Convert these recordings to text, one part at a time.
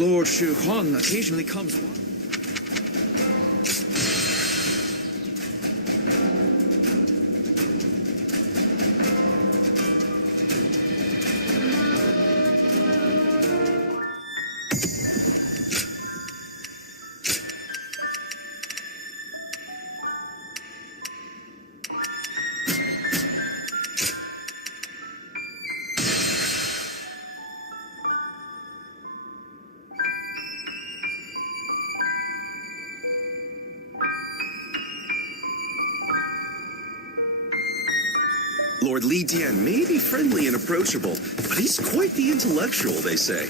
Lord Shu Huang occasionally comes. Lord Li Dian may be friendly and approachable, but he's quite the intellectual, they say.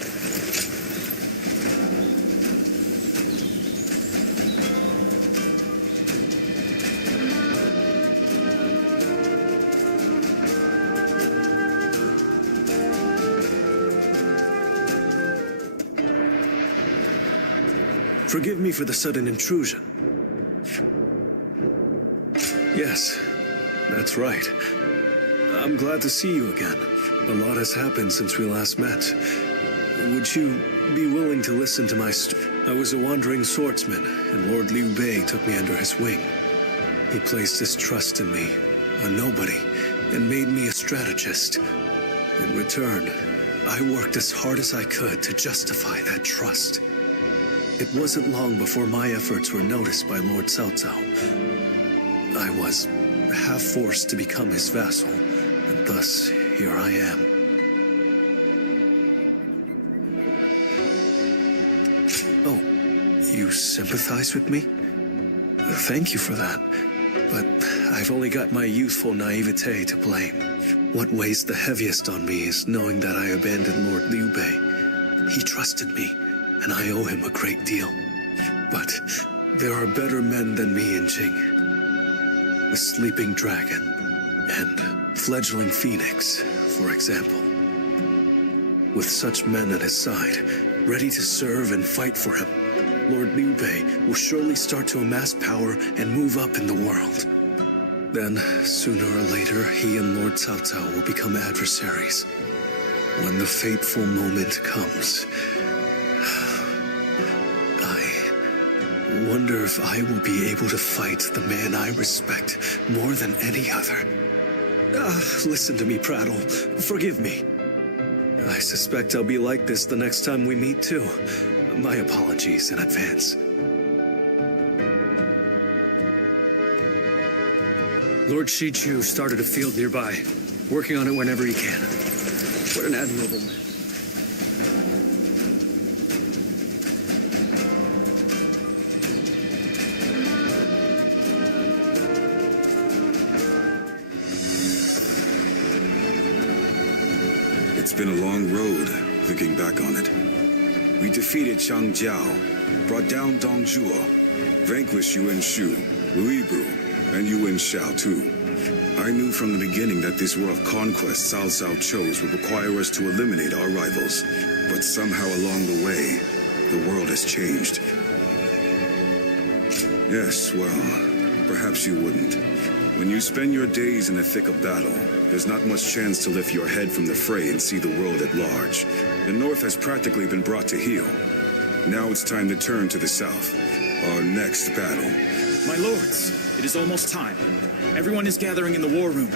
Forgive me for the sudden intrusion. Yes, that's right. I'm glad to see you again. A lot has happened since we last met. Would you be willing to listen to my story? I was a wandering swordsman, and Lord Liu Bei took me under his wing. He placed his trust in me, a nobody, and made me a strategist. In return, I worked as hard as I could to justify that trust. It wasn't long before my efforts were noticed by Lord Cao-Cao. I was half forced to become his vassal, and thus here I am. Oh, you sympathize with me? Thank you for that. But I've only got my youthful naivete to blame. What weighs the heaviest on me is knowing that I abandoned Lord Liu Bei. He trusted me, and I owe him a great deal. But there are better men than me in Jing. The sleeping dragon and fledgling phoenix, for example. With such men at his side, ready to serve and fight for him, Lord Liu Bei will surely start to amass power and move up in the world. Then, sooner or later, he and Lord Cao-Cao will become adversaries. When the fateful moment comes, I wonder if I will be able to fight the man I respect more than any other. Listen to me prattle. Forgive me. I suspect I'll be like this the next time we meet, too. My apologies in advance. Lord Shichu started a field nearby, working on it whenever he can. What an admirable man. It's been a long road, thinking back on it. We defeated Changjiao, brought down Dong Zhuo, vanquished Yuan Shu, Lu Bu, and Yuan Shao too. I knew from the beginning that this war of conquest Cao Cao chose would require us to eliminate our rivals. But somehow along the way, the world has changed. Yes, well, perhaps you wouldn't. When you spend your days in the thick of battle, there's not much chance to lift your head from the fray and see the world at large. The North has practically been brought to heel. Now it's time to turn to the South. Our next battle. My lords, it is almost time. Everyone is gathering in the war room.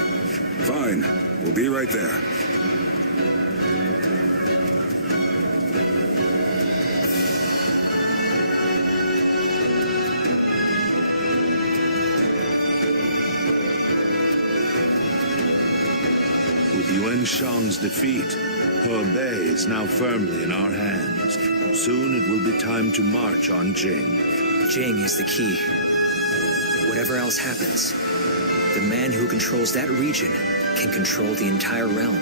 Fine. We'll be right there. With Yuan Shang's defeat, Hebei is now firmly in our hands. Soon it will be time to march on Jing. Jing is the key. Whatever else happens, the man who controls that region can control the entire realm.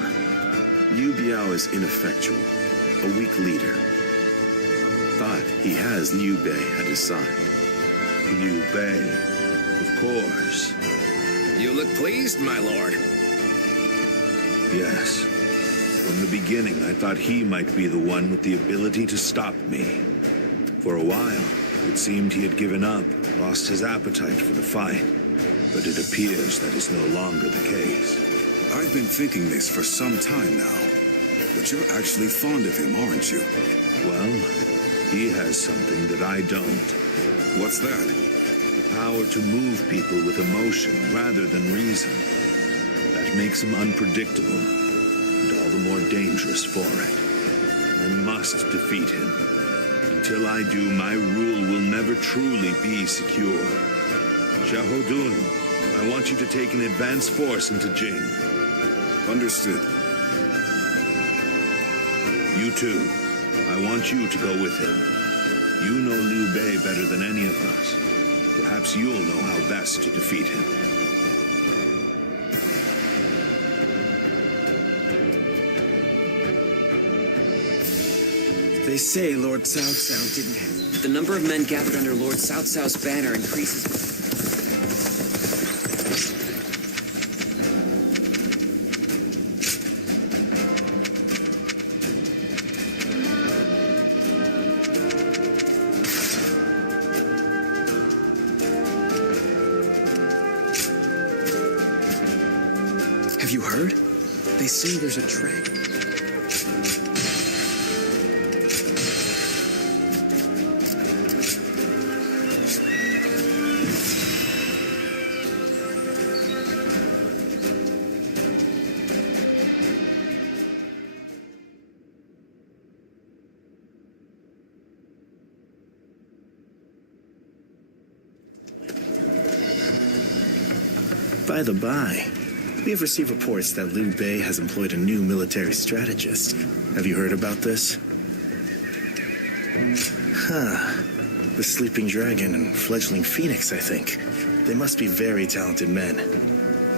Yu Biao is ineffectual, a weak leader. But he has Liu Bei at his side. Liu Bei, of course. You look pleased, my lord. Yes. From the beginning, I thought he might be the one with the ability to stop me. For a while, it seemed he had given up, lost his appetite for the fight. But it appears that is no longer the case. I've been thinking this for some time now. But you're actually fond of him, aren't you? Well, He has something that I don't. What's that? The power to move people with emotion rather than reason. That makes him unpredictable, and all the more dangerous for it. I must defeat him. Until I do, my rule will never truly be secure. Shahodun, I want you to take an advance force into Jing. Understood. You too. I want you to go with him. You know Liu Bei better than any of us. Perhaps you'll know how best to defeat him. They say Lord Cao-Cao didn't have... The number of men gathered under Lord Cao-Cao's banner increases. Have you heard? They say there's a dragon. By the by, we have received reports that Liu Bei has employed a new military strategist. Have you heard about this? The Sleeping Dragon and Fledgling Phoenix, I think. They must be very talented men.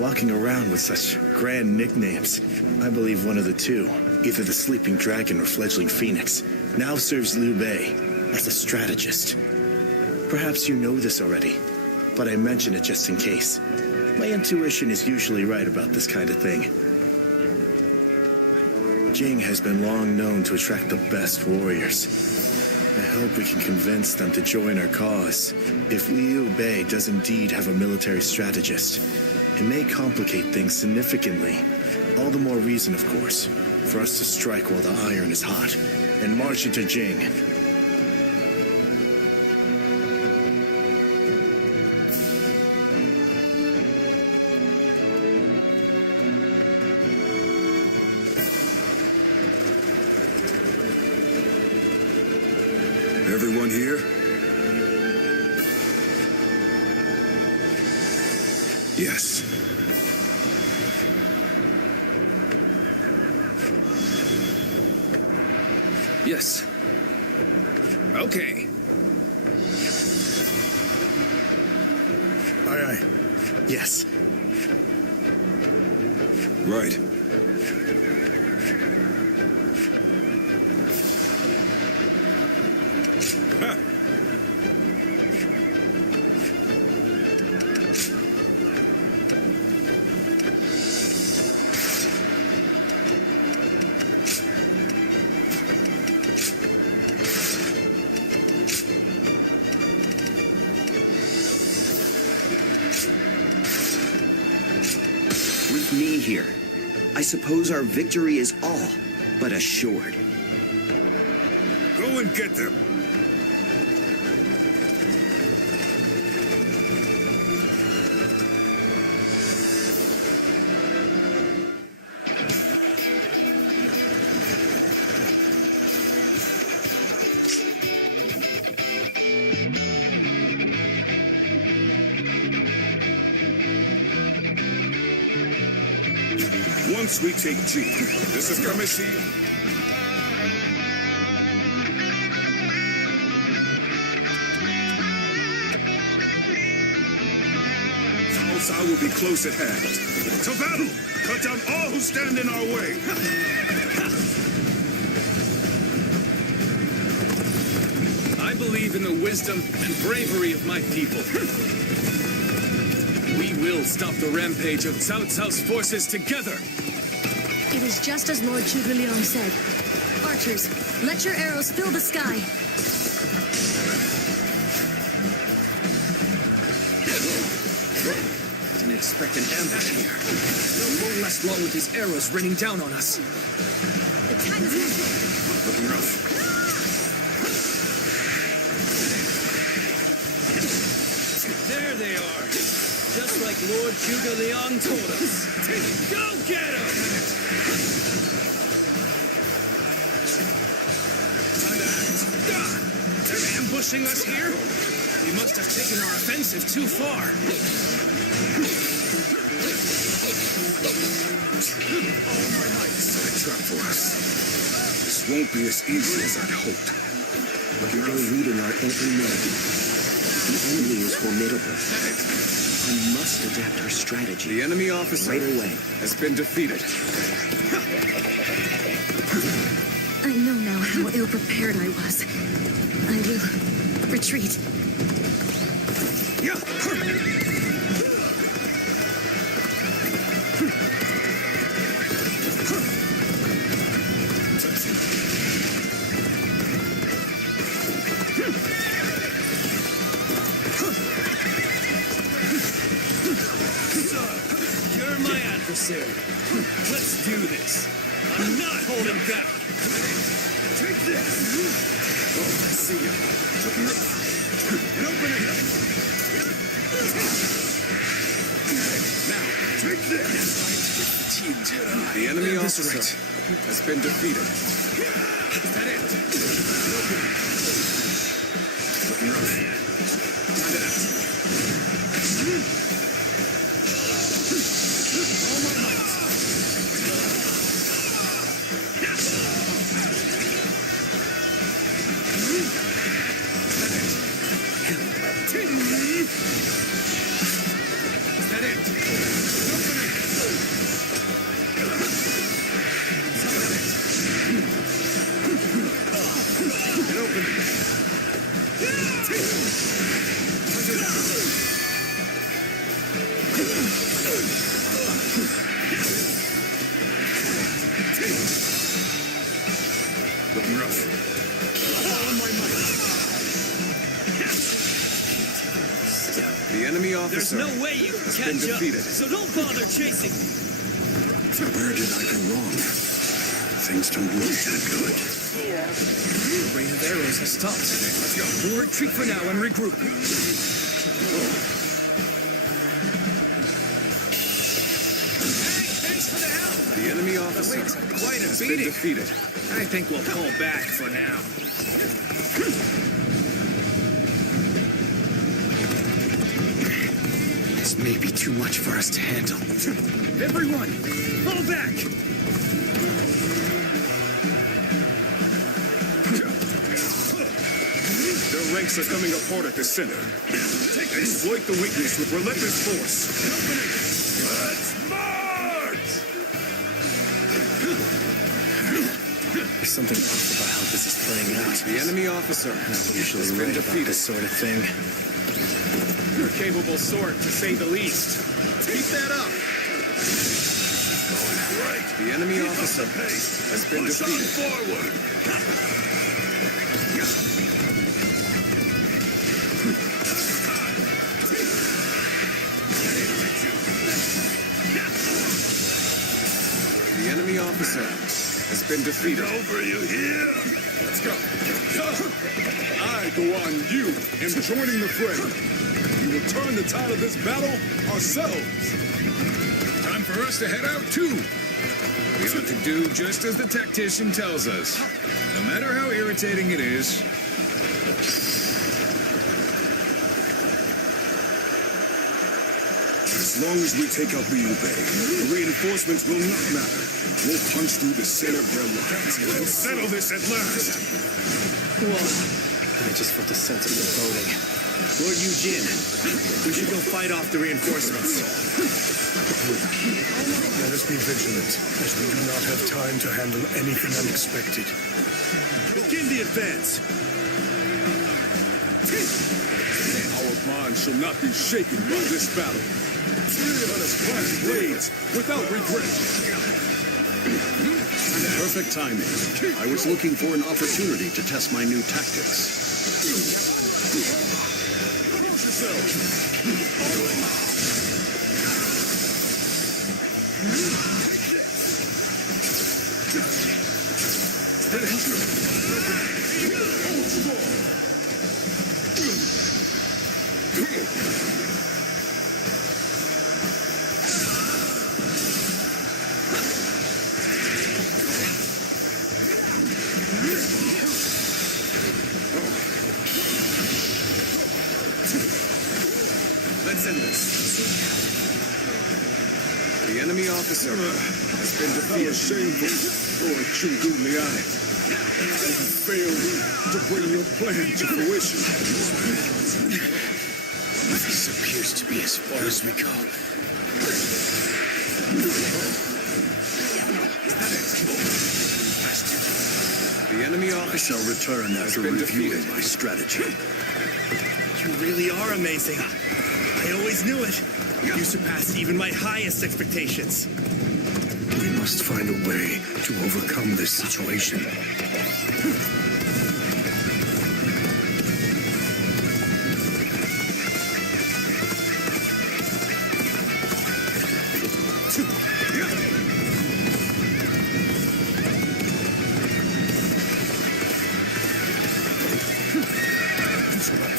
Walking around with such grand nicknames. I believe one of the two, either the Sleeping Dragon or Fledgling Phoenix, now serves Liu Bei as a strategist. Perhaps you know this already, but I mention it just in case. My intuition is usually right about this kind of thing. Jing has been long known to attract the best warriors. I hope we can convince them to join our cause. If Liu Bei does indeed have a military strategist, it may complicate things significantly. All the more reason, of course, for us to strike while the iron is hot and march into Jing. Everyone here? Yes. Yes. Okay. Aye, aye. Yes. Right. Ha! With me here, I suppose our victory is all but assured. Go and get them. Once we take Jing, this is Kamisi. Cao-Cao will be close at hand. To battle! Cut down all who stand in our way! I believe in the wisdom and bravery of my people. We will stop the rampage of Cao-Cao's forces together. It is just as Lord Zhuge said. Archers, let your arrows fill the sky. Didn't expect an ambush here. We won't last long with these arrows raining down on us. The time is Looking rough. they are. Just like Lord Zhuge Liang told us. Go get him! They're ambushing us here? We must have taken our offensive too far. All my might set a trap for us. This won't be as easy as I'd hoped. We are reading our every move. The enemy is formidable. I must adapt our strategy. The enemy officer right away has been defeated. I know now how ill-prepared I was. I will retreat. Yeah. You're my adversary. Let's do this. I'm not holding back. Take this. Oh, I see you. And open it. Now, take this. The enemy officer has been defeated. Is that it? Open it. Looking rough. Time to act. All my might. Is that it? Open it. And open it. Punch it out. Looking rough. All in my might. The enemy officer There's no way you can has catch been up, defeated. so don't bother chasing. Where did I go wrong? Things don't look that good. The rain of arrows has stopped. Let's go. We'll retreat for now and regroup. Hey, thanks for the help. The enemy officer Quite a has been beating. defeated. I think we'll pull back for now. This may be too much for us to handle. Everyone, fall back! Their ranks are coming apart at the center. Exploit the weakness with relentless force. Let's march! There's something off about how this is playing out. The enemy officer I'm has usually been right about defeated. this sort of thing. A capable sort, to say the least. Keep that up. The enemy officer has been defeated. Forward! The enemy officer has been defeated. Over, you hear? Let's go. I go on you in joining the fray. We will turn the tide of this battle ourselves. Time for us to head out, too. We ought to do just as the tactician tells us. No matter how irritating it is. As long as we take out Liu Bei, the reinforcements will not matter. We'll punch through the center of their lines and settle this at last. I just felt a sense of foreboding. Lord Eugene, we should go fight off the reinforcements. Let us be vigilant, as we do not have time to handle anything unexpected. Begin the advance. Our bonds shall not be shaken by this battle. Let us clash blades without regret. Perfect timing. I was looking for an opportunity to test my new tactics. The enemy officer has been defeated. Shameful, Lord Chunguliai. You failed to bring your plan to fruition. This appears to be as far as we go. The enemy I officer shall return after been reviewing defeated. my strategy. You really are amazing. I always knew it. You surpassed even my highest expectations. We must find a way to overcome this situation.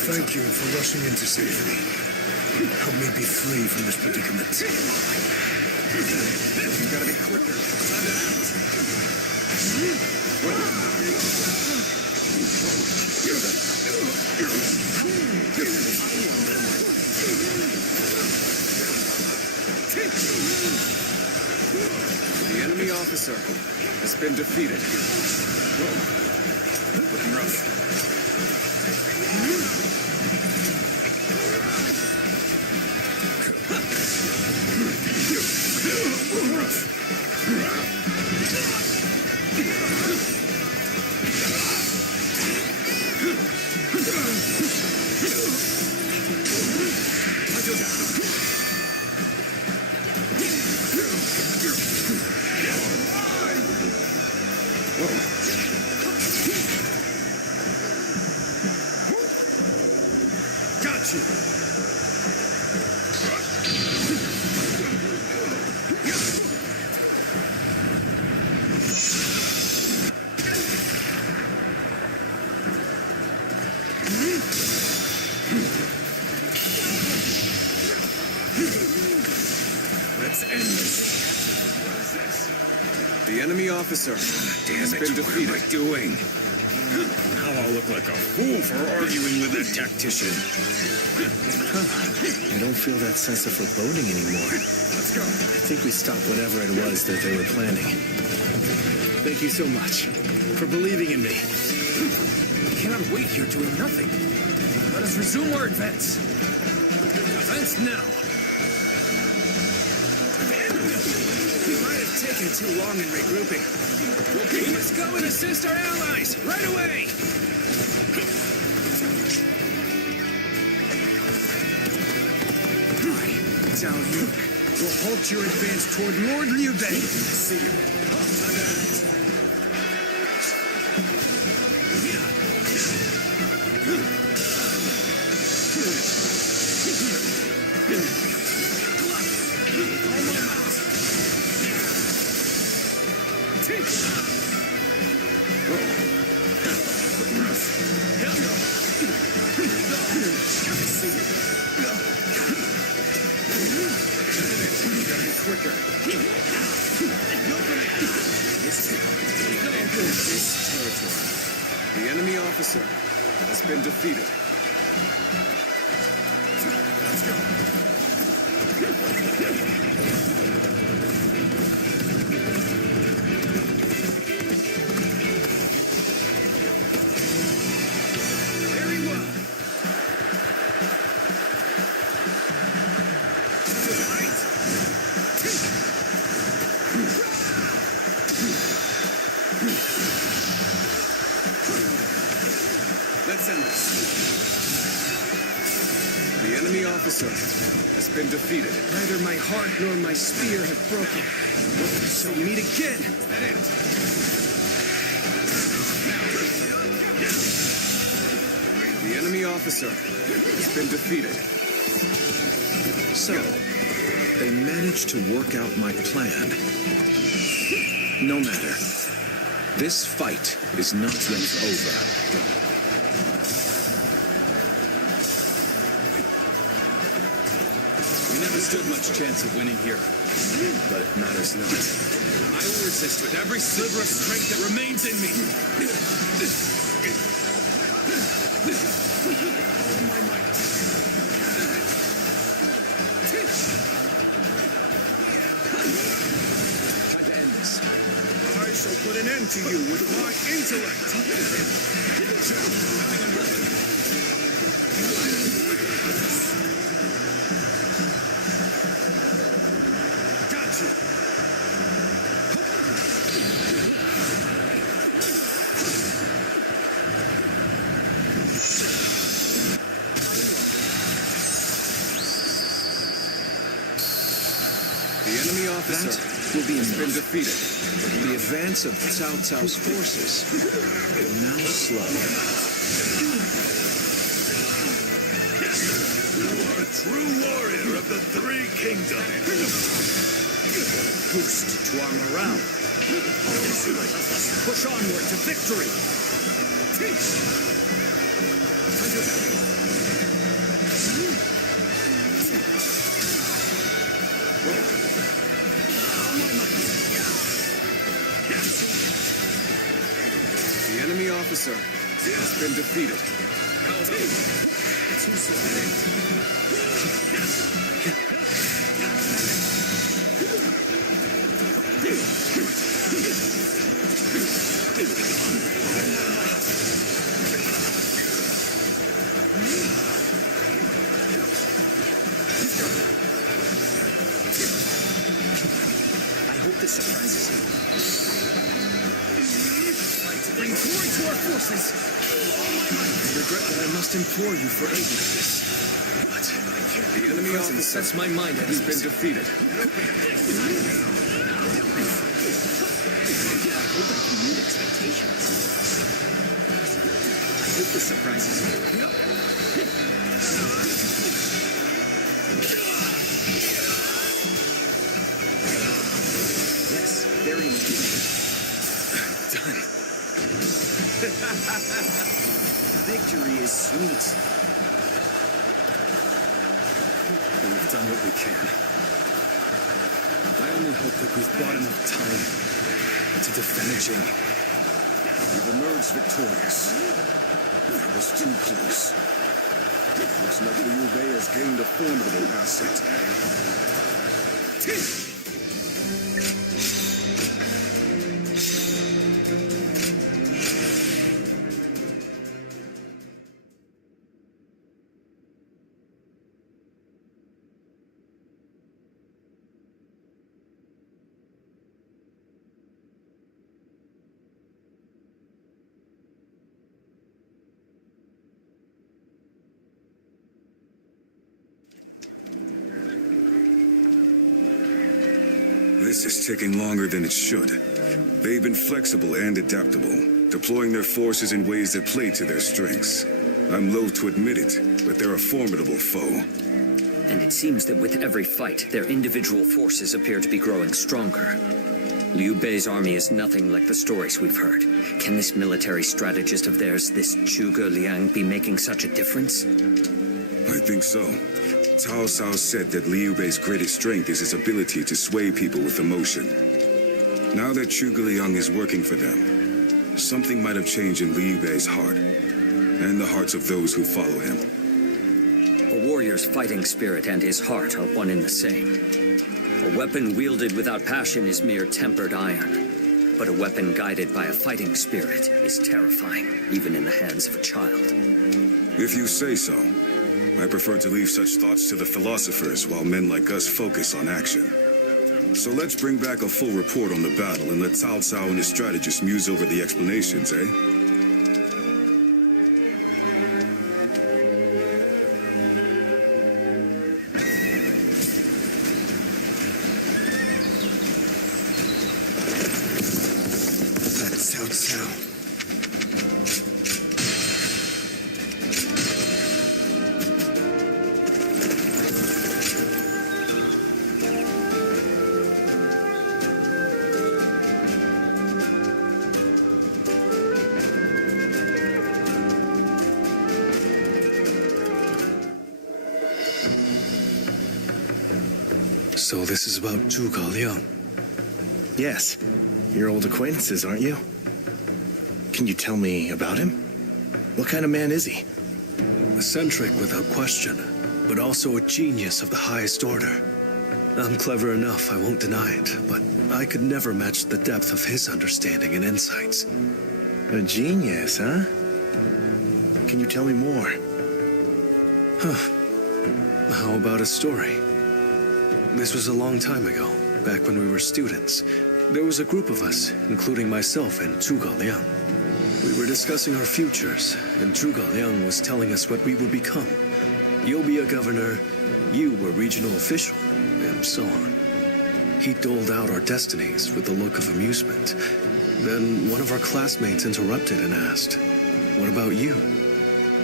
Thank you for rushing in to save me. Help me be free from this predicament. You gotta be quicker. The enemy officer has been defeated. Looking rough. Got you. Let's end this. What is this? The enemy officer has been defeated. What am I doing? Now I'll look like a fool for arguing with that tactician. I don't feel that sense of foreboding anymore. Let's go. I think we stopped whatever it was that they were planning. Thank you so much for believing in me. We cannot wait here doing nothing. Let us resume our advance. Advance now. We might have taken too long in regrouping. We must go and assist our allies right away. Cao Yu will halt your advance toward Lord Liu Bei. See you. Quicker. This territory. The enemy officer has been defeated. Let's go. Very well. Let's end this. The enemy officer has been defeated. Neither my heart nor my spear have broken. We shall meet again. That it. The enemy officer has been defeated. So, they managed to work out my plan. No matter. This fight is not yet over. We never stood much chance of winning here, but it matters not. I will resist with every sliver of strength that remains in me. All my might. shall put an end to you with my intellect. Gotcha. The enemy officer will be been defeated. The advance of Cao-Cao's forces will now slow. You are a true warrior of the Three Kingdoms. Boost to our morale. Let us push onward to victory. The enemy officer has been defeated. I hope this surprises you. Bring glory to our forces. I regret that I must implore you for aid with this. But The enemy officer sets my mind at has ease. been defeated. I hope I can meet expectations. I hope this surprises you. Yes, very much. Done. Victory is sweet. We've done what we can. I only hope that we've bought enough time to defend Jing. We've emerged victorious. That was too close. Looks like Liu Bei has gained a formidable asset. This is taking longer than it should. They've been flexible and adaptable, deploying their forces in ways that play to their strengths. I'm loath to admit it, but they're a formidable foe. And it seems that with every fight, their individual forces appear to be growing stronger. Liu Bei's army is nothing like the stories we've heard. Can this military strategist of theirs, this Zhuge Liang, be making such a difference? I think so. Cao-Cao said that Liu Bei's greatest strength is his ability to sway people with emotion. Now that Zhuge Liang is working for them, something might have changed in Liu Bei's heart, and the hearts of those who follow him. A warrior's fighting spirit and his heart are one and the same. A weapon wielded without passion is mere tempered iron, but a weapon guided by a fighting spirit is terrifying, even in the hands of a child. If you say so. I prefer to leave such thoughts to the philosophers while men like us focus on action. So let's bring back a full report on the battle and let Cao-Cao and his strategists muse over the explanations, eh? That's Cao-Cao. So this is about Zhuge Liang. Yes. Your old acquaintances, aren't you? Can you tell me about him? What kind of man is he? Eccentric without question, but also a genius of the highest order. I'm clever enough, I won't deny it, but I could never match the depth of his understanding and insights. A genius, huh? Can you tell me more? How about a story? This was a long time ago, back when we were students. There was a group of us, including myself and Zhuge Liang. We were discussing our futures, and Zhuge Liang was telling us what we would become. You'll be a governor, you were regional official, and so on. He doled out our destinies with a look of amusement. Then one of our classmates interrupted and asked, "What about you?"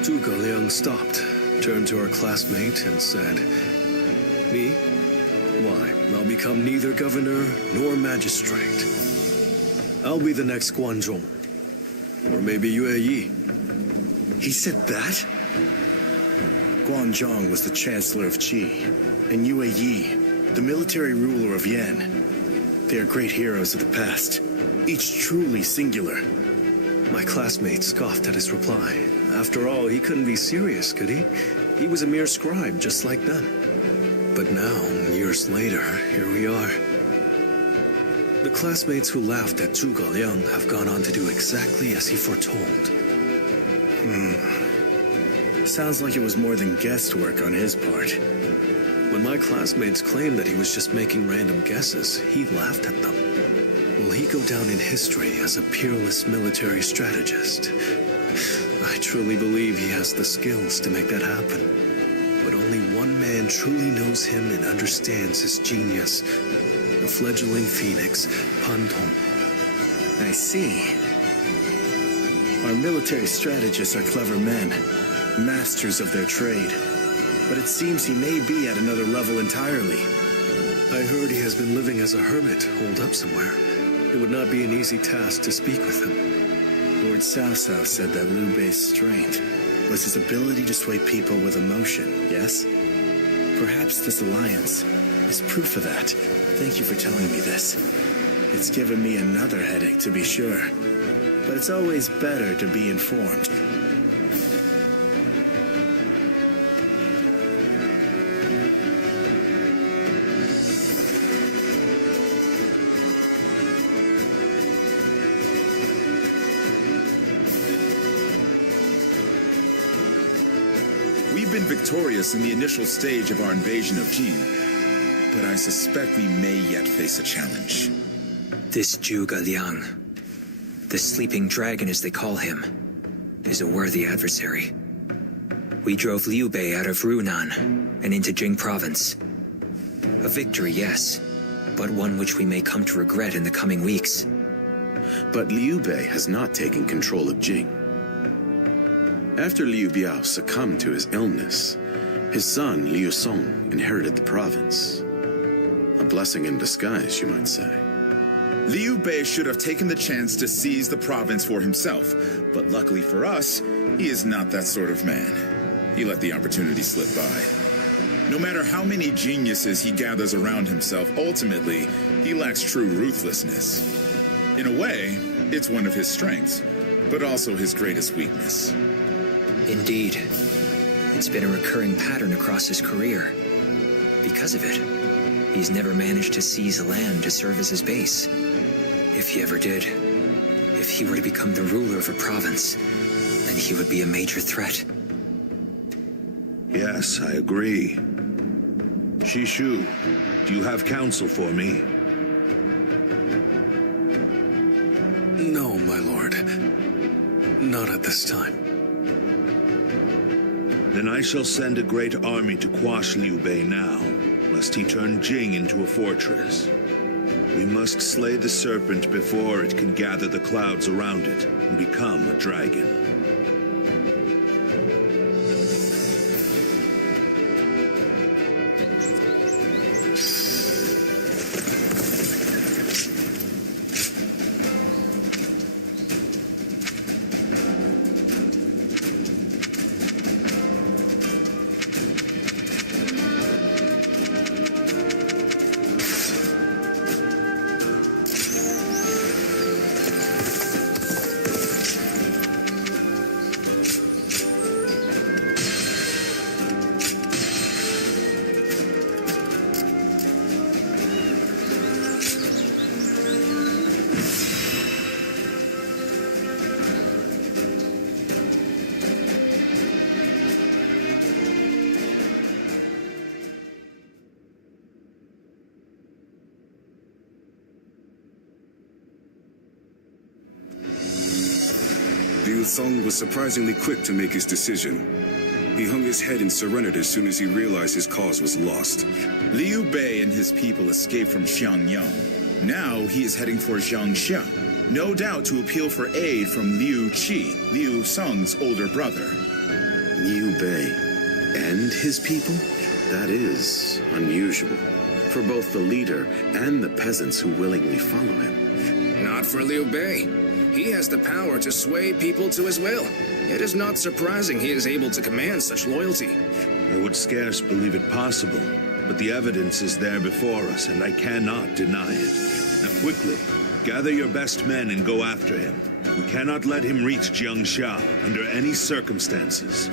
Zhuge Liang stopped, turned to our classmate and said, "Me? Why, I'll become neither governor nor magistrate. I'll be the next Guanzhong. Or maybe Yue Yi." He said that? Guanzhong was the chancellor of Qi, and Yue Yi, the military ruler of Yan. They are great heroes of the past, each truly singular. My classmate scoffed at his reply. After all, he couldn't be serious, could he? He was a mere scribe, just like them. But now, years later, here we are. The classmates who laughed at Zhuge Liang have gone on to do exactly as he foretold. Sounds like it was more than guesswork on his part. When my classmates claimed that he was just making random guesses, he laughed at them. Will he go down in history as a peerless military strategist? I truly believe he has the skills to make that happen. But only one man truly knows him and understands his genius. The fledgling phoenix, Pan Tong. I see. Our military strategists are clever men, masters of their trade. But it seems he may be at another level entirely. I heard he has been living as a hermit, holed up somewhere. It would not be an easy task to speak with him. Lord Cao-Cao said that Liu Bei's strength was his ability to sway people with emotion, yes? Perhaps this alliance is proof of that. Thank you for telling me this. It's given me another headache, to be sure. But it's always better to be informed. We've been victorious in the initial stage of our invasion of Jin, but I suspect we may yet face a challenge. This Zhuge Liang, the sleeping dragon as they call him, is a worthy adversary. We drove Liu Bei out of Runan and into Jing province. A victory, yes, but one which we may come to regret in the coming weeks. But Liu Bei has not taken control of Jing. After Liu Biao succumbed to his illness, his son Liu Song inherited the province. A blessing in disguise, you might say. Liu Bei should have taken the chance to seize the province for himself, but luckily for us, he is not that sort of man. He let the opportunity slip by. No matter how many geniuses he gathers around himself, ultimately, he lacks true ruthlessness. In a way, it's one of his strengths, but also his greatest weakness. Indeed. It's been a recurring pattern across his career. Because of it, he's never managed to seize a land to serve as his base. If he ever did, if he were to become the ruler of a province, then he would be a major threat. Yes, I agree. Shishu, do you have counsel for me? No, my lord. Not at this time. Then I shall send a great army to quash Liu Bei now, lest he turn Jing into a fortress. We must slay the serpent before it can gather the clouds around it and become a dragon. Liu Song was surprisingly quick to make his decision. He hung his head and surrendered as soon as he realized his cause was lost. Liu Bei and his people escaped from Xiangyang. Now he is heading for Zhangxiao, no doubt to appeal for aid from Liu Qi, Liu Song's older brother. Liu Bei and his people? That is unusual for both the leader and the peasants who willingly follow him. Not for Liu Bei. He has the power to sway people to his will. It is not surprising he is able to command such loyalty. I would scarce believe it possible, but the evidence is there before us, and I cannot deny it. Now quickly, gather your best men and go after him. We cannot let him reach Jiangxia under any circumstances.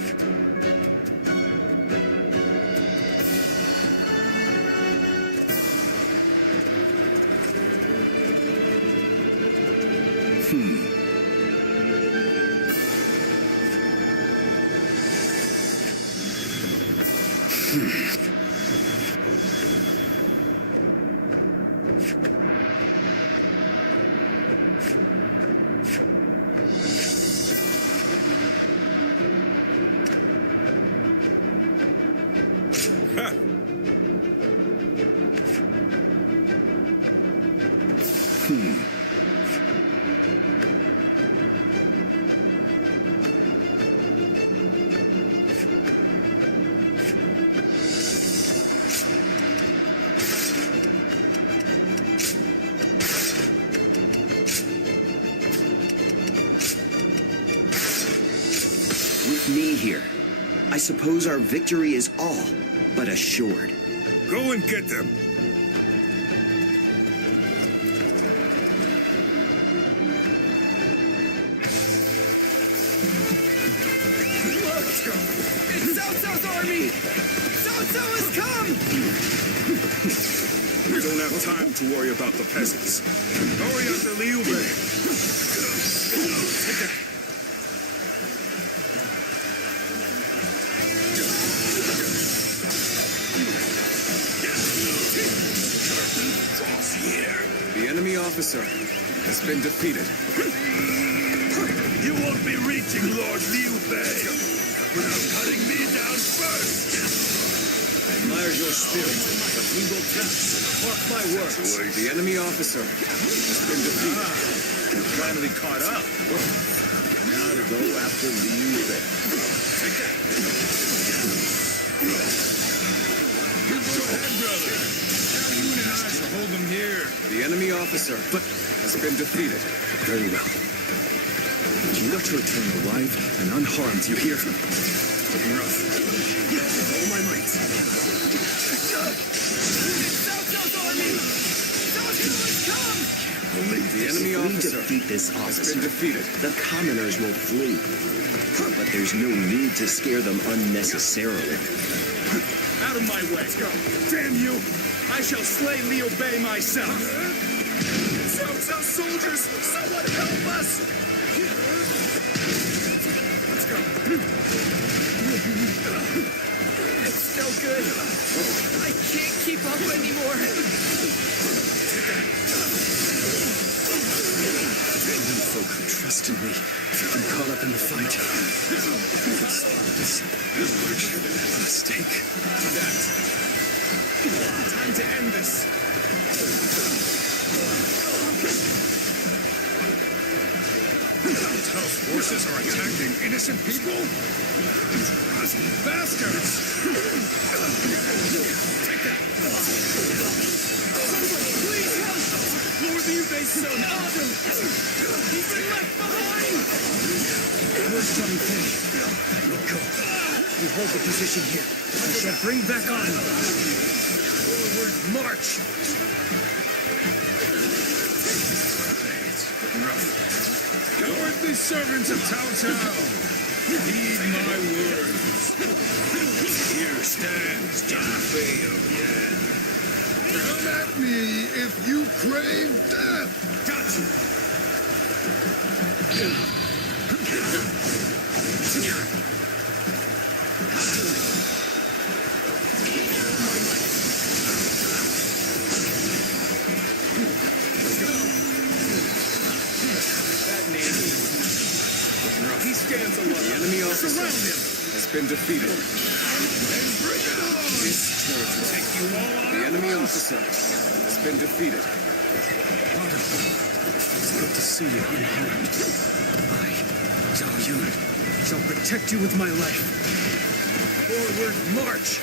With me here, I suppose our victory is all but assured. Go and get them! Let's go! It's Cao-Cao's army! Cao-Cao has come! We don't have time to worry about the peasants. Hurry after Liu Bei! Take that! The enemy officer has been defeated. You won't be reaching Lord Liu Bei without cutting me down first! I admire your spirit, but we will test. Mark my words. The enemy officer has been defeated. You're finally caught up. Now to go after Liu Bei. Take that! Go ahead, brother! Now you and I shall hold them here. The enemy officer has been defeated. Very well. You let to return alive and unharmed, you hear? Looking rough. With all my might. It's Cao-Cao's army! Cao-Cao has come! The enemy If we officer defeat this has officer, been defeated. the commoners will flee. But there's no need to scare them unnecessarily. Out of my way! Let's go! Damn you! I shall slay Liu Bei myself! Cao-Cao soldiers! Someone help us! Let's go! It's no good! I can't keep up anymore! You folk who trusted me have been caught up in the fight. This mistake. Time to end this! Cao-Cao's forces are attacking innocent people? Rotten bastards! Take that! Somebody, please help! Lord Liu Bei's son, Adam! He's been left behind! Where's Johnny Fei? Go. You hold the position here. I shall bring back on. Forward march! Cowardly servants of Cao-Cao, heed my words. Here stands Johnny Fei of Yan. Come at me if you crave death. Got you. That name. stands alone. The enemy officer has been defeated. This turret will take you all on. The enemy officer has been defeated. It's good to see you unharmed. I, Zhao Yun, shall protect you with my life. Forward march!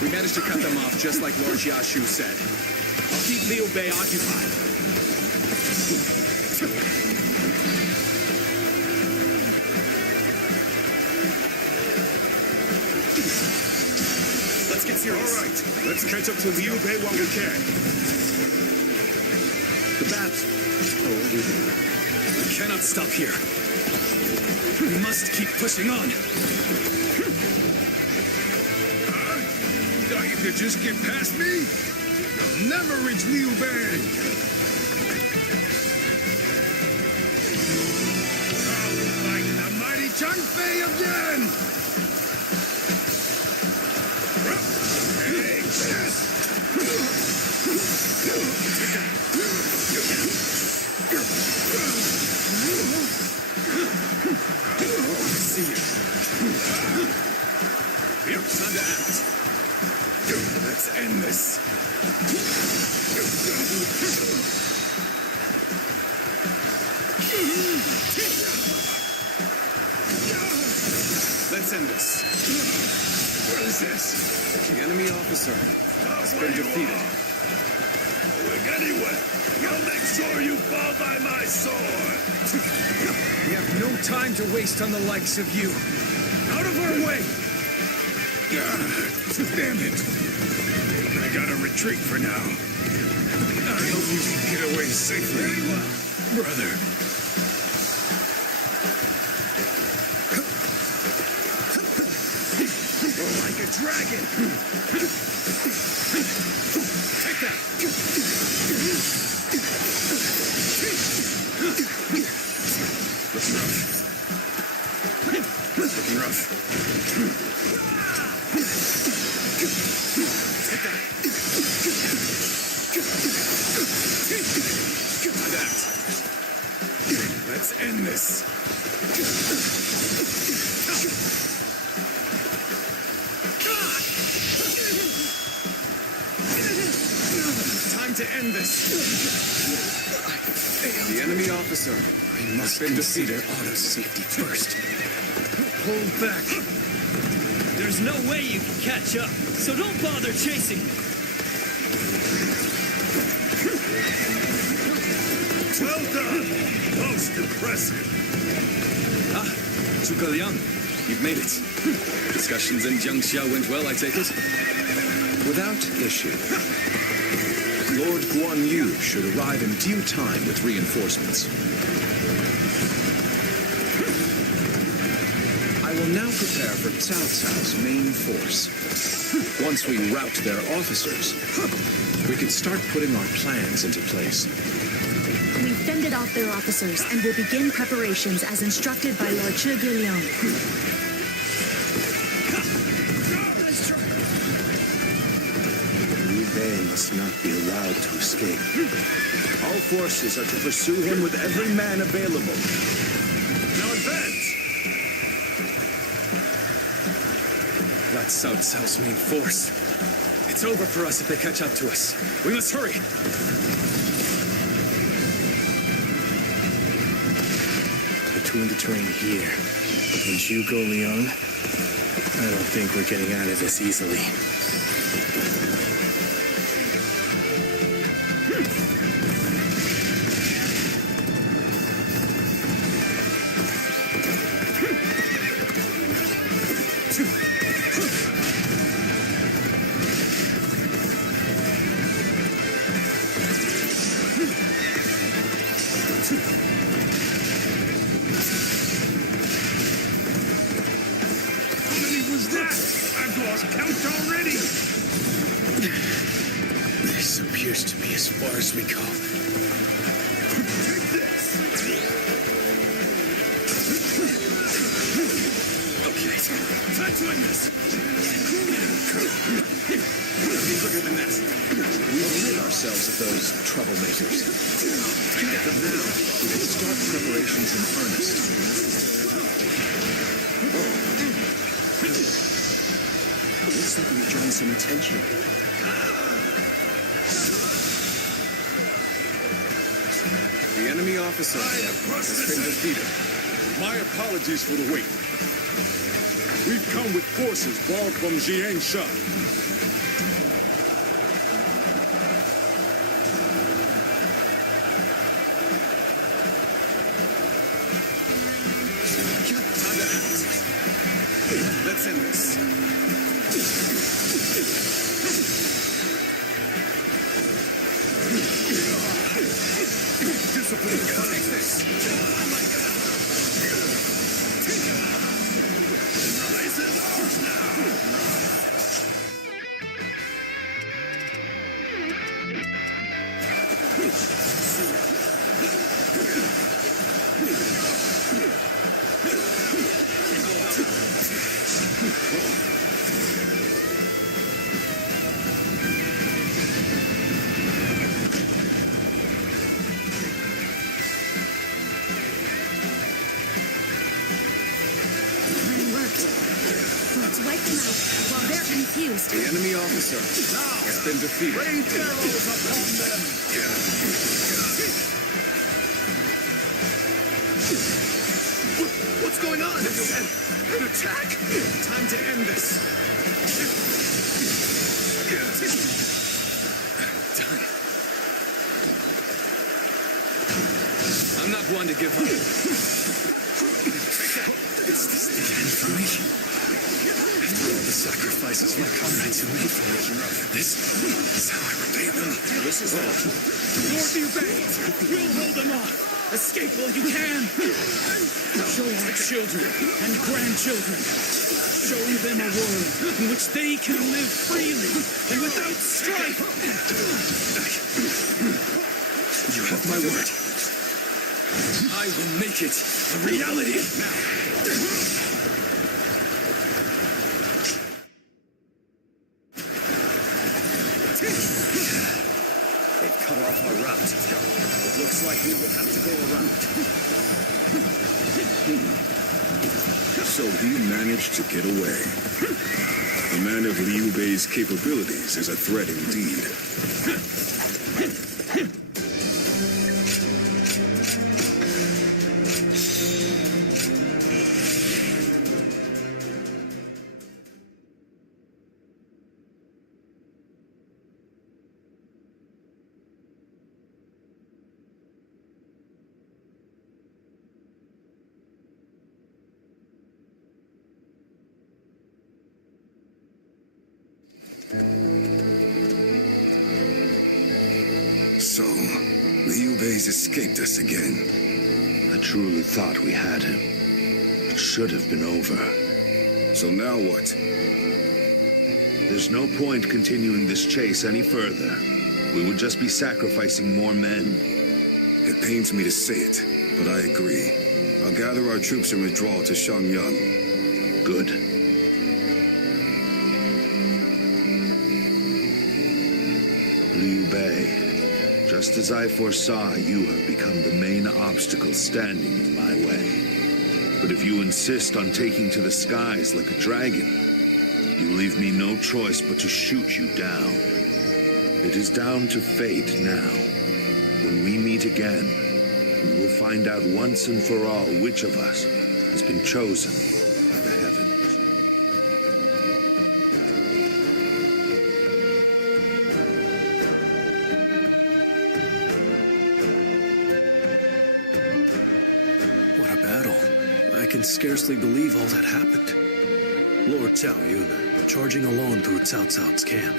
We managed to cut them off just like Lord Jiashu said. I'll keep Liu Bei occupied. Let's get serious. All right, let's catch up to Liu Bei while we can. The bats. Oh, we cannot stop here. We must keep pushing on. Thought you could just get past me? You'll never reach Liu Bei. I'll fight the mighty Chang Fei again. Take this. See you. Yep, time to act. Let's end this. Let's end this. What is this? The enemy officer has been defeated. Quick anywhere. I'll make sure you fall by my sword. We have no time to waste on the likes of you. Out of our way! Damn it. I gotta retreat for now. I hope you can get away safely, brother. Like a dragon. Take that! Looking rough. Take that! That. Let's end this. Time to end this. The enemy officer Must consider auto safety first. pulled back. There's no way you can catch up, so don't bother chasing. Well done. Most impressive. Ah, Zhuge Liang, you've made it. Discussions in Jiangxia went well, I take it? Without issue. Lord Guan Yu should arrive in due time with reinforcements. I will now prepare for Cao-Cao's main force. Once we rout their officers, we can start putting our plans into place. We fended off their officers and will begin preparations as instructed by Lord Zhuge Liang. Liu Bei must not be allowed to escape. All forces are to pursue him with every man available. Now advance. That's Cao-Cao's main force. It's over for us if they catch up to us. We must hurry. Between the train here and Zhuge Liang, I don't think we're getting out of this easily. As we go. Okay, time to end this. Be quicker than that. We rid ourselves of those troublemakers. But now, we can start preparations in earnest. Looks like we've drawn some attention. The enemy officer has been defeated. My apologies for the wait. We've come with forces borrowed from Jiangsha. Let's end this. Discipline, take this. This is ours now. The enemy officer has been defeated. Rain arrows upon them. What's going on? An attack? Time to end this. Done. I'm not one to give up. It's the end for me. After all the sacrifices my comrades have made for me, this is how I repay them. This is all. Lord Liu-Bei, we'll hold them off. Escape while you can. Show our children and grandchildren. Show them a world in which they can live freely and without strife. You have my word. I will make it a reality now. They've cut off our route. It looks like we will have to go around. So he managed to get away. A man of Liu Bei's capabilities is a threat indeed. So, Liu Bei's escaped us again. I truly thought we had him. It should have been over. So now what? There's no point continuing this chase any further. We would just be sacrificing more men. It pains me to say it, but I agree. I'll gather our troops and withdraw to Shangyang. Good. Liu Bei. Just as I foresaw, you have become the main obstacle standing in my way. But if you insist on taking to the skies like a dragon, you leave me no choice but to shoot you down. It is down to fate now. When we meet again, we will find out once and for all which of us has been chosen by the heavens. What a battle. I can scarcely believe all that happened. Lord Cao Yun charging alone through Cao Cao's camp.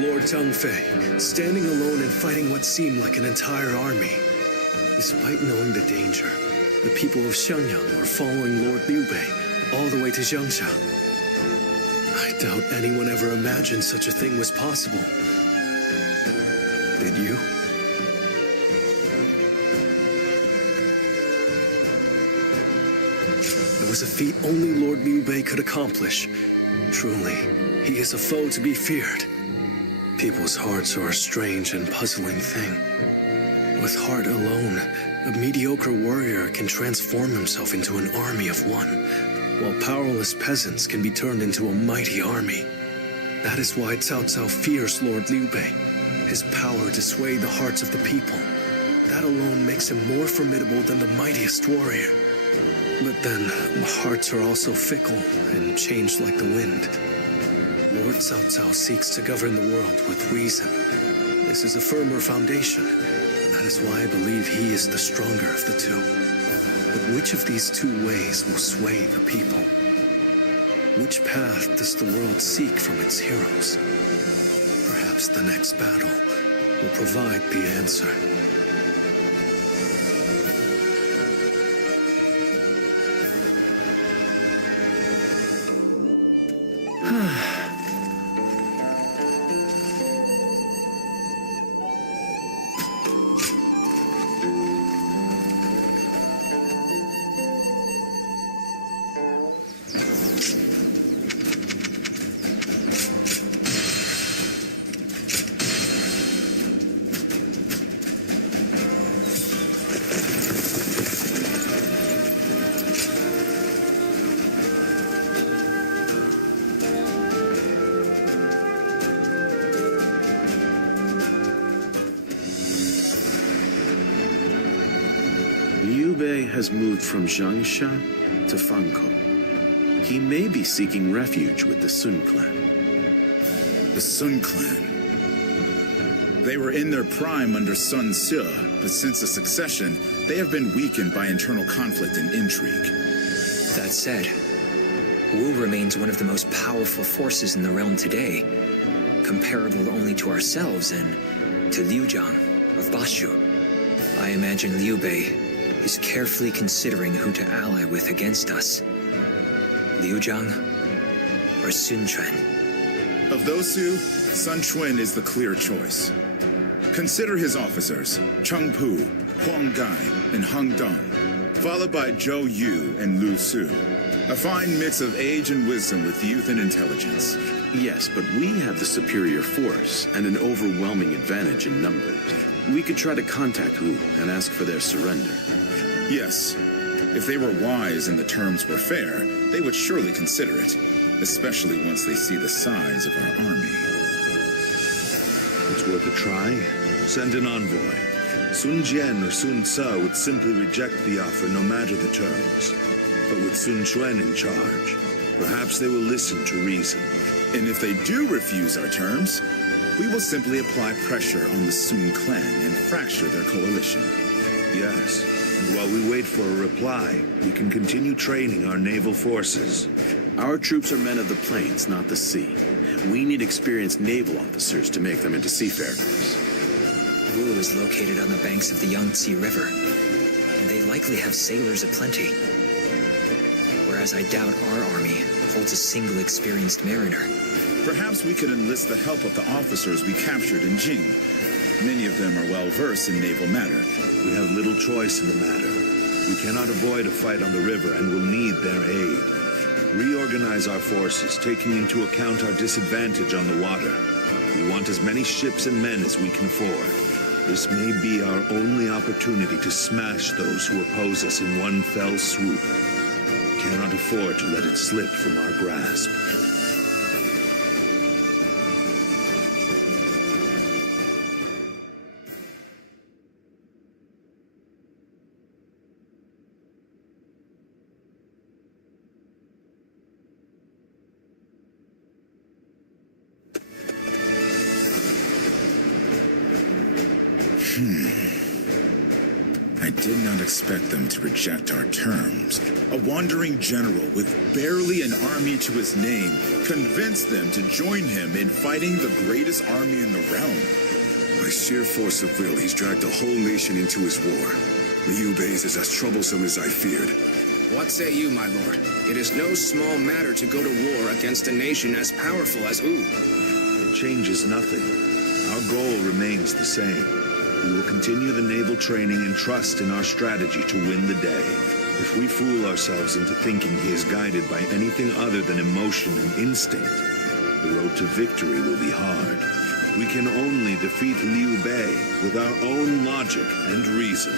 Lord Zhang Fei standing alone and fighting what seemed like an entire army. Despite knowing the danger, the people of Xiangyang were following Lord Liu Bei all the way to Jiangsha. I doubt anyone ever imagined such a thing was possible. Did you? It was a feat only Lord Liu Bei could accomplish. Truly, he is a foe to be feared. People's hearts are a strange and puzzling thing. With heart alone, a mediocre warrior can transform himself into an army of one, while powerless peasants can be turned into a mighty army. That is why Cao-Cao fears Lord Liu Bei. His power to sway the hearts of the people. That alone makes him more formidable than the mightiest warrior. But then, hearts are also fickle and change like the wind. Lord Cao-Cao seeks to govern the world with reason. This is a firmer foundation. That is why I believe he is the stronger of the two. But which of these two ways will sway the people? Which path does the world seek from its heroes? Perhaps the next battle will provide the answer. Liu Bei has moved from Zhangsha to Fangkou. He may be seeking refuge with the Sun clan. The Sun clan. They were in their prime under Sun Ce, but since the succession, they have been weakened by internal conflict and intrigue. That said, Wu remains one of the most powerful forces in the realm today, comparable only to ourselves and to Liu Jiang of Bashu. I imagine Liu Bei is carefully considering who to ally with against us. Liu Jiang or Sun Quan? Of those two, Sun Quan is the clear choice. Consider his officers, Cheng Pu, Huang Gai, and Heng Dong, followed by Zhou Yu and Lu Su. A fine mix of age and wisdom with youth and intelligence. Yes, but we have the superior force and an overwhelming advantage in numbers. We could try to contact Wu and ask for their surrender. Yes. If they were wise and the terms were fair, they would surely consider it, especially once they see the size of our army. It's worth a try. Send an envoy. Sun Jian or Sun Ce would simply reject the offer no matter the terms. But with Sun Quan in charge, perhaps they will listen to reason. And if they do refuse our terms, we will simply apply pressure on the Sun clan and fracture their coalition. Yes, and while we wait for a reply, we can continue training our naval forces. Our troops are men of the plains, not the sea. We need experienced naval officers to make them into seafarers. Wu is located on the banks of the Yangtze River, and they likely have sailors aplenty. Whereas I doubt our army holds a single experienced mariner. Perhaps we could enlist the help of the officers we captured in Jing. Many of them are well versed in naval matter. We have little choice in the matter. We cannot avoid a fight on the river and will need their aid. Reorganize our forces, taking into account our disadvantage on the water. We want as many ships and men as we can afford. This may be our only opportunity to smash those who oppose us in one fell swoop. We cannot afford to let it slip from our grasp. I did not expect them to reject our terms. A wandering general with barely an army to his name convinced them to join him in fighting the greatest army in the realm. By sheer force of will, he's dragged a whole nation into his war. Liu Bei's is as troublesome as I feared. What say you, my lord? It is no small matter to go to war against a nation as powerful as Wu. It changes nothing. Our goal remains the same. We will continue the naval training and trust in our strategy to win the day. If we fool ourselves into thinking he is guided by anything other than emotion and instinct, the road to victory will be hard. We can only defeat Liu Bei with our own logic and reason.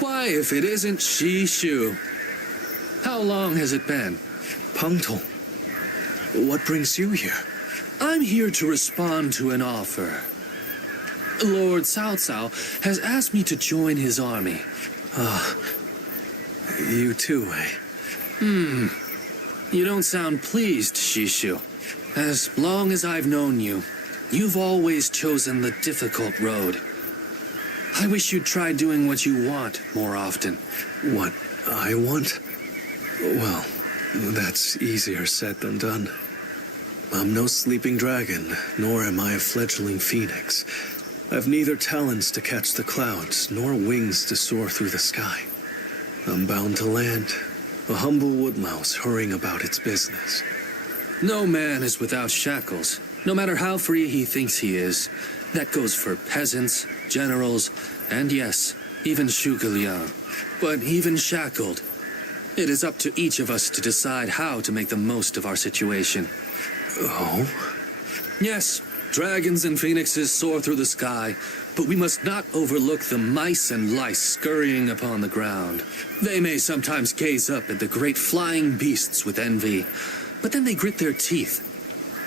Why, if it isn't Shi Shu? How long has it been? Peng Tong, what brings you here? I'm here to respond to an offer. Lord Cao-Cao has asked me to join his army. Ah, you too, eh? You don't sound pleased, Shi Shu. As long as I've known you, you've always chosen the difficult road. I wish you'd try doing what you want more often. What I want? Well, that's easier said than done. I'm no sleeping dragon, nor am I a fledgling phoenix. I've neither talons to catch the clouds, nor wings to soar through the sky. I'm bound to land, a humble woodlouse hurrying about its business. No man is without shackles, no matter how free he thinks he is. That goes for peasants, generals, and yes, even Zhuge Liang. But even shackled, it is up to each of us to decide how to make the most of our situation. Oh? Yes, dragons and phoenixes soar through the sky, but we must not overlook the mice and lice scurrying upon the ground. They may sometimes gaze up at the great flying beasts with envy, but then they grit their teeth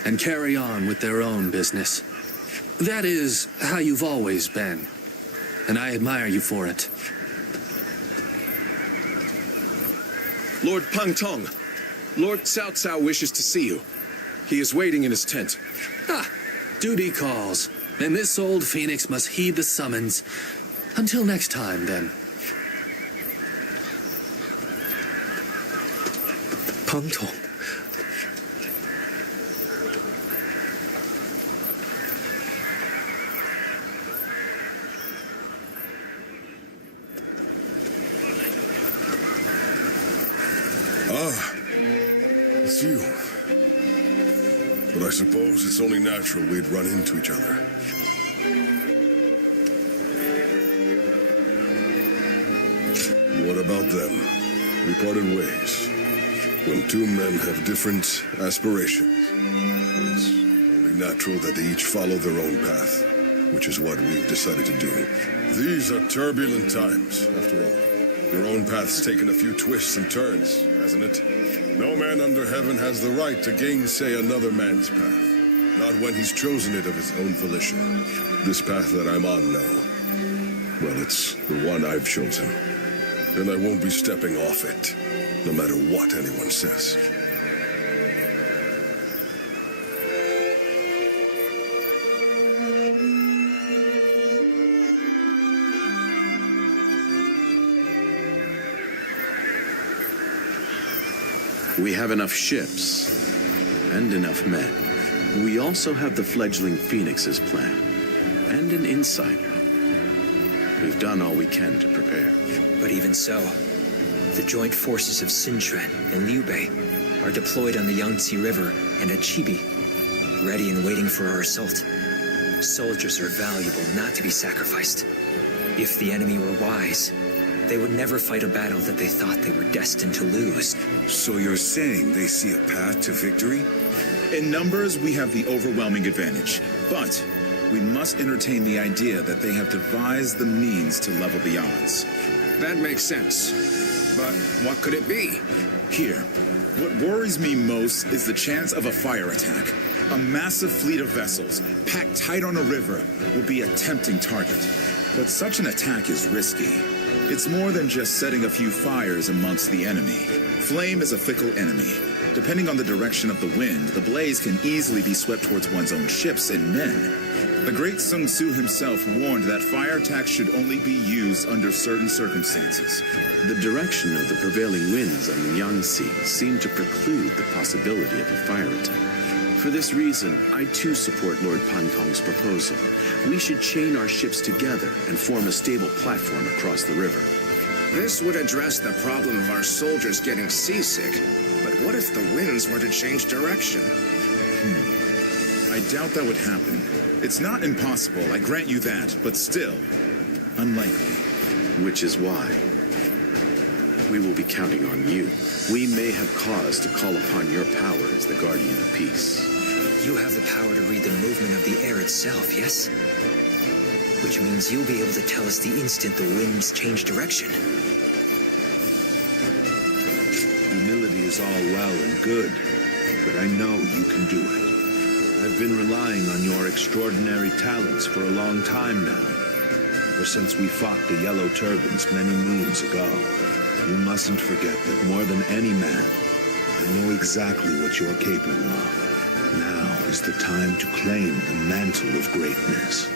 and carry on with their own business. That is how you've always been, and I admire you for it. Lord Peng Tong, Lord Cao-Cao wishes to see you. He is waiting in his tent. Ah, duty calls, and this old phoenix must heed the summons. Until next time, then. Peng Tong. Ah, it's you. But I suppose it's only natural we'd run into each other. What about them? We parted ways. When two men have different aspirations, it's only natural that they each follow their own path, which is what we've decided to do. These are turbulent times, after all. Your own path's taken a few twists and turns, hasn't it? No man under heaven has the right to gainsay another man's path. Not when he's chosen it of his own volition. This path that I'm on now, well, it's the one I've chosen. And I won't be stepping off it, no matter what anyone says. We have enough ships and enough men. We also have the fledgling Phoenix's plan and an insider. We've done all we can to prepare. But even so, the joint forces of Sintren and Liu Bei are deployed on the Yangtze River and at Chibi, ready and waiting for our assault. Soldiers are valuable, not to be sacrificed. If the enemy were wise, they would never fight a battle that they thought they were destined to lose. So you're saying they see a path to victory? In numbers, we have the overwhelming advantage. But we must entertain the idea that they have devised the means to level the odds. That makes sense. But what could it be? Here, what worries me most is the chance of a fire attack. A massive fleet of vessels, packed tight on a river, will be a tempting target. But such an attack is risky. It's more than just setting a few fires amongst the enemy. Flame is a fickle enemy. Depending on the direction of the wind, the blaze can easily be swept towards one's own ships and men. The great Sun Tzu himself warned that fire attacks should only be used under certain circumstances. The direction of the prevailing winds on the Yangtze seem to preclude the possibility of a fire attack. For this reason, I too support Lord Pantong's proposal. We should chain our ships together and form a stable platform across the river. This would address the problem of our soldiers getting seasick. But what if the winds were to change direction? I doubt that would happen. It's not impossible, I grant you that, but still, unlikely. Which is why we will be counting on you. We may have cause to call upon your power as the guardian of peace. You have the power to read the movement of the air itself, yes? Which means you'll be able to tell us the instant the winds change direction. Humility is all well and good, but I know you can do it. I've been relying on your extraordinary talents for a long time now, ever since we fought the Yellow Turbans many moons ago. You mustn't forget that more than any man, I know exactly what you're capable of. Now is the time to claim the mantle of greatness.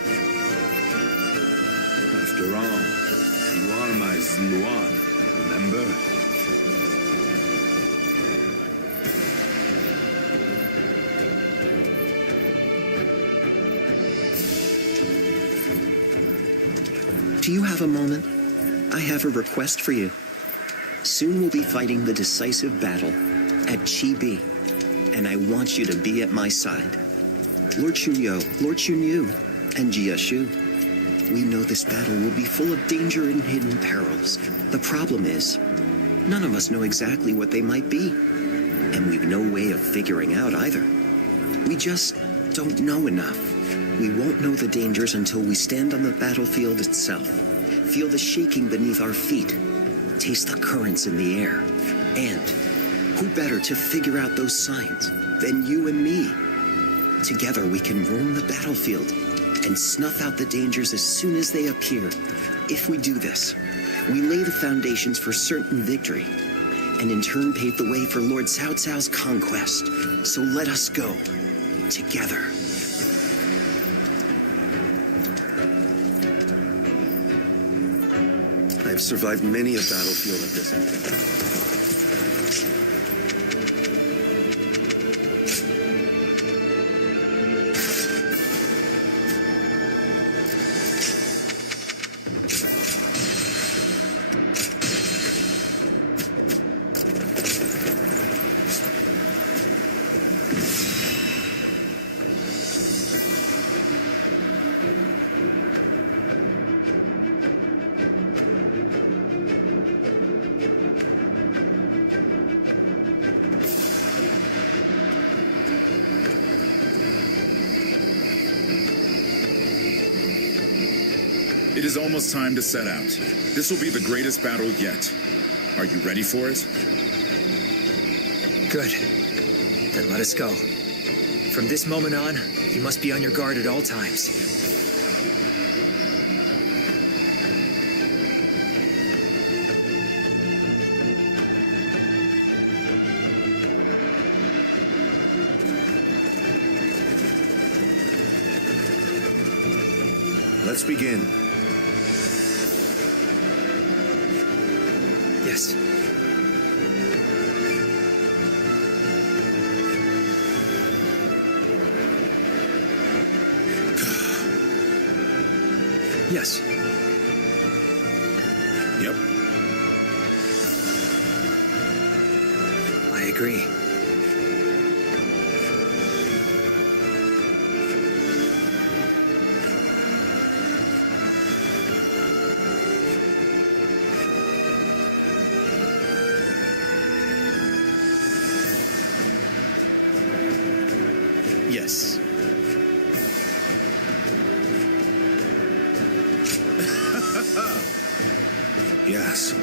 After all, you are my Zluan, remember? Do you have a moment? I have a request for you. Soon we'll be fighting the decisive battle at Chibi, and I want you to be at my side. Lord Chunyo, Lord Chunyu, and Jia Shu. We know this battle will be full of danger and hidden perils. The problem is, none of us know exactly what they might be, and we've no way of figuring out either. We just don't know enough. We won't know the dangers until we stand on the battlefield itself, feel the shaking beneath our feet, taste the currents in the air, and who better to figure out those signs than you and me? Together we can roam the battlefield and snuff out the dangers as soon as they appear. If we do this, we lay the foundations for certain victory, and in turn pave the way for Lord Cao-Cao's conquest. So let us go, together. I've survived many a battlefield at this point. It is almost time to set out. This will be the greatest battle yet. Are you ready for it? Good. Then let us go. From this moment on, you must be on your guard at all times. Let's begin. Yes. Yes. Yep. I agree. Yes. Yes.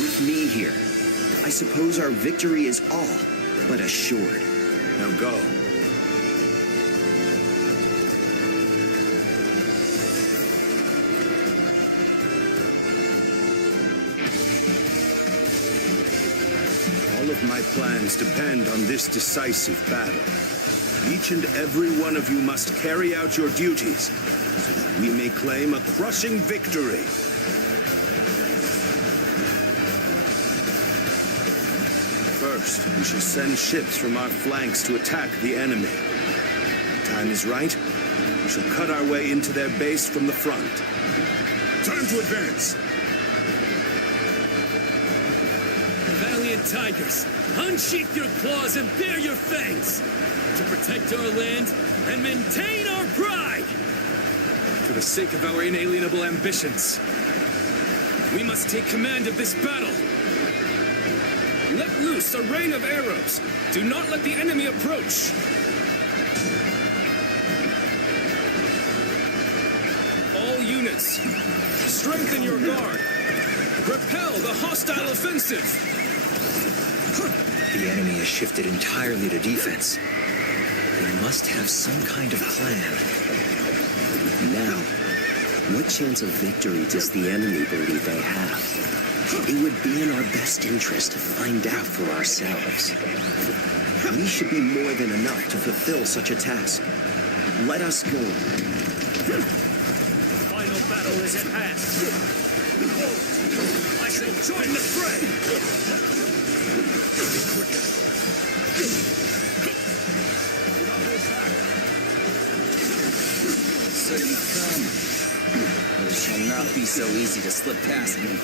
With me here, I suppose our victory is all but assured. Now go. All of my plans depend on this decisive battle. Each and every one of you must carry out your duties so that we may claim a crushing victory. First, we shall send ships from our flanks to attack the enemy. When the time is right, we shall cut our way into their base from the front. Time to advance! Valiant tigers, unsheath your claws and bare your fangs to protect our land and maintain our pride. For the sake of our inalienable ambitions, we must take command of this battle. Let loose a rain of arrows. Do not let the enemy approach. All units, strengthen your guard. Repel the hostile offensive. The enemy has shifted entirely to defense. They must have some kind of plan. Now, what chance of victory does the enemy believe they have? It would be in our best interest to find out for ourselves. We should be more than enough to fulfill such a task. Let us go. The final battle is at hand. I shall join the fray. So you come. But it shall not be so easy to slip past me.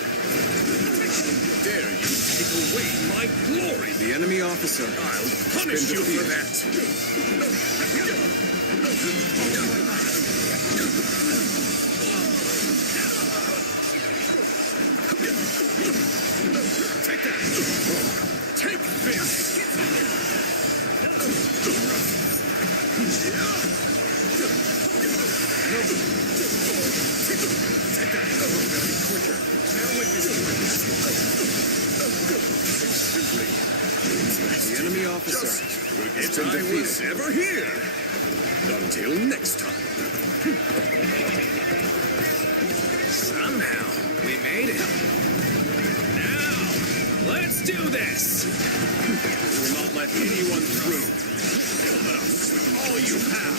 Dare you take away my glory? The enemy officer. I'll punish you for that. Take that! Take this! No. Take that! Very quicker. Now with The enemy officer. If I was ever here. Until next time. Somehow, we made it. Now, let's do this. We will not let anyone through. Fill it up with all you have.